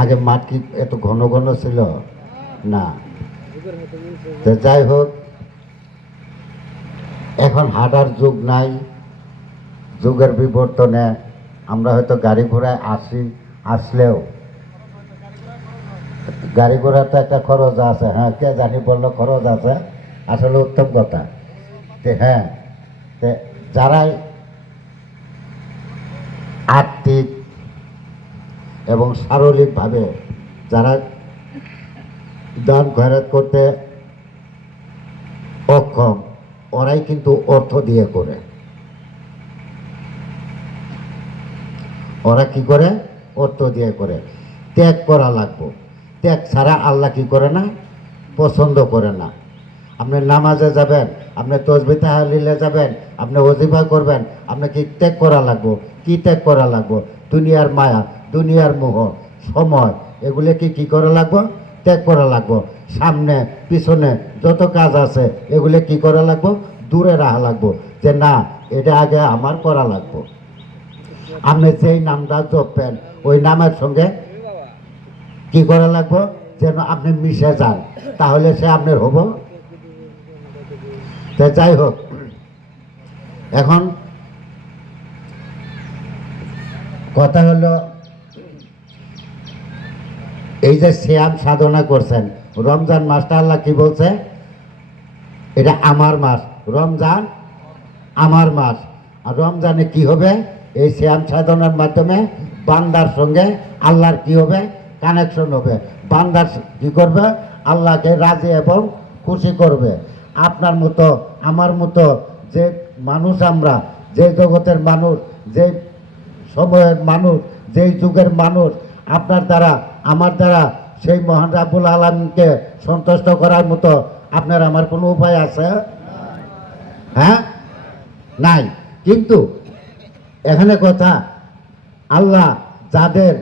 আগে মাঠ কি এত ঘন ঘন ছিল না। তো যাই হোক, এখন হাঁটার যুগ নাই, যুগের বিবর্তনে আমরা হয়তো গাড়ি ঘোড়ায় আসলেও গাড়ি ঘোড়ার তো একটা খরচ আছে। হ্যাঁ, কে জানি বললো খরচ আছে, আসলে উত্তম কথা। হ্যাঁ, যারাই আর্থিক এবং শারীরিকভাবে যারা দান খয়রাত করতে অক্ষম, ওরাই কিন্তু অর্থ দিয়ে করে। ওরা কি করে? অর্থ দিয়ে করে। ত্যাগ করা লাগবে। ত্যাগ ছাড়া আল্লাহ কি করে না? পছন্দ করে না। আপনি নামাজে যাবেন, আপনি তসবিহ তাহলিলে যাবেন, আপনি ওজিফা করবেন, আপনাকে ত্যাগ করা লাগবে। কি ত্যাগ করা লাগবে? দুনিয়ার মায়া, দুনিয়ার মোহ, সময়, এগুলোকে কি করা লাগবে? ত্যাগ করা লাগবে। সামনে পিছনে যত কাজ আছে এগুলো কি করা লাগবে? দূরে রাখা লাগবে, যে না, এটা আগে আমার করা লাগবে। আপনি যেই নামটা জপবেন ওই নামের সঙ্গে কি করা লাগবে? যেন আপনি মিশে যান, তাহলে সে আপনার হব। তো যাই হোক, এখন কথা হলো, এই যে সিয়াম সাধনা করছেন, রমজান মাসটা আল্লাহ কি বলছে? এটা আমার মাস, রমজান আমার মাস। আর রমজানে কি হবে? এই সিয়াম সাধনার মাধ্যমে বান্দার সঙ্গে আল্লাহর কি হবে? কানেকশন হবে। বান্দার কি করবে? আল্লাহকে রাজি এবং খুশি করবে। আপনার মতো আমার মতো যে মানুষ, আমরা যে জগতের মানুষ, যে সময়ের মানুষ, যেই যুগের মানুষ, আপনার দ্বারা আমার দ্বারা সেই মহান রাব্বুল আলামিনকে সন্তুষ্ট করার মতো আপনার আমার কোনো উপায় আছে? হ্যাঁ, নাই। কিন্তু এখানে কথা, আল্লাহ যাদের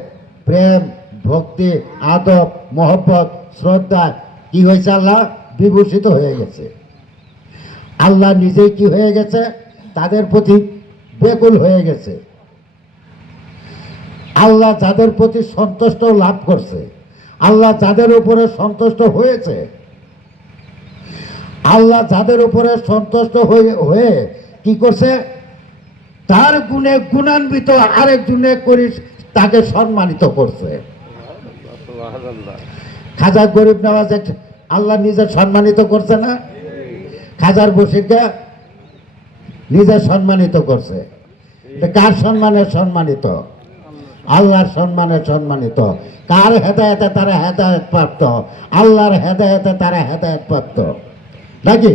প্রেম, ভক্তি, আদব, মহব্বত, শ্রদ্ধা কি হয়েছে? আল্লাহ বিভূষিত হয়ে গেছে। আল্লাহ নিজেই কি হয়ে গেছে? তাদের প্রতি ব্যাকুল হয়ে গেছে। আল্লাহ যাদের প্রতি সন্তুষ্ট লাভ করছে, আল্লাহ যাদের উপরে সন্তুষ্ট হয়েছে, আল্লাহ যাদের উপরে সন্তুষ্ট হয়ে কি করছে? তার গুণে গুণান্বিত আরেকজনে করি তাকে সম্মানিত করছে। খাজা গরিব নওয়াজ আল্লাহ নিজে সম্মানিত করছে না? খাজার বসিরকে নিজে সম্মানিত করছে। কার সম্মানে সম্মানিত? আল্লাহর সম্মানে সম্মানিত। কার হেদায়েতে তারা হেদায়েত প্রাপ্ত? আল্লাহর হেদায়েতে তারা হেদায়েত প্রাপ্ত, নাকি?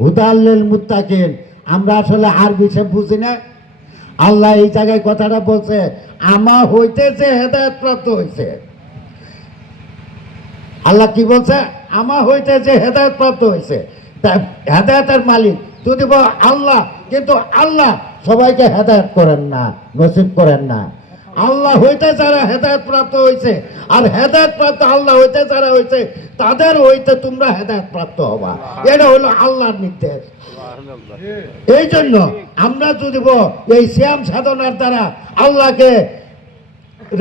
হুদাল্লিল মুত্তাকিন। আমরা আসলে আর বিষয় বুঝি না। আল্লাহ এই জায়গায় কথাটা বলছে, আমা হইতে যে হেদায়েত প্রাপ্ত হয়েছে। আল্লাহ কি বলছে? আমা হইতে যে হেদায়েত প্রাপ্ত হয়েছে। হেদায়েতের মালিক যদি আল্লাহ, কিন্তু আল্লাহ সবাইকে হেদায়েত করেন না, নসিব করেন না। আল্লাহ হইতে যারা হেদায়েত প্রাপ্ত হয়েছে, আর হেদায়েত প্রাপ্ত আল্লাহ হইতে যারা হয়েছে, তাদের হইতে তোমরা হেদায়েত প্রাপ্ত হবা। এটা হলো আল্লাহর নির্দেশ। এই জন্য আমরা যদি এই সিয়াম সাধনার দ্বারা আল্লাহকে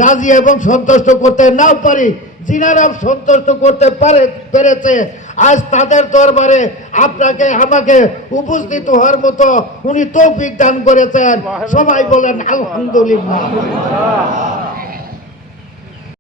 রাজি এবং সন্তুষ্ট করতে না পারি, যিনারা সন্তুষ্ট করতে পেরেছে, আজ তাদের দরবারে আপনাকে আমাকে উপস্থিত হওয়ার মতো উনি তৌফিক দান করেছেন। সবাই বলেন আলহামদুলিল্লাহ।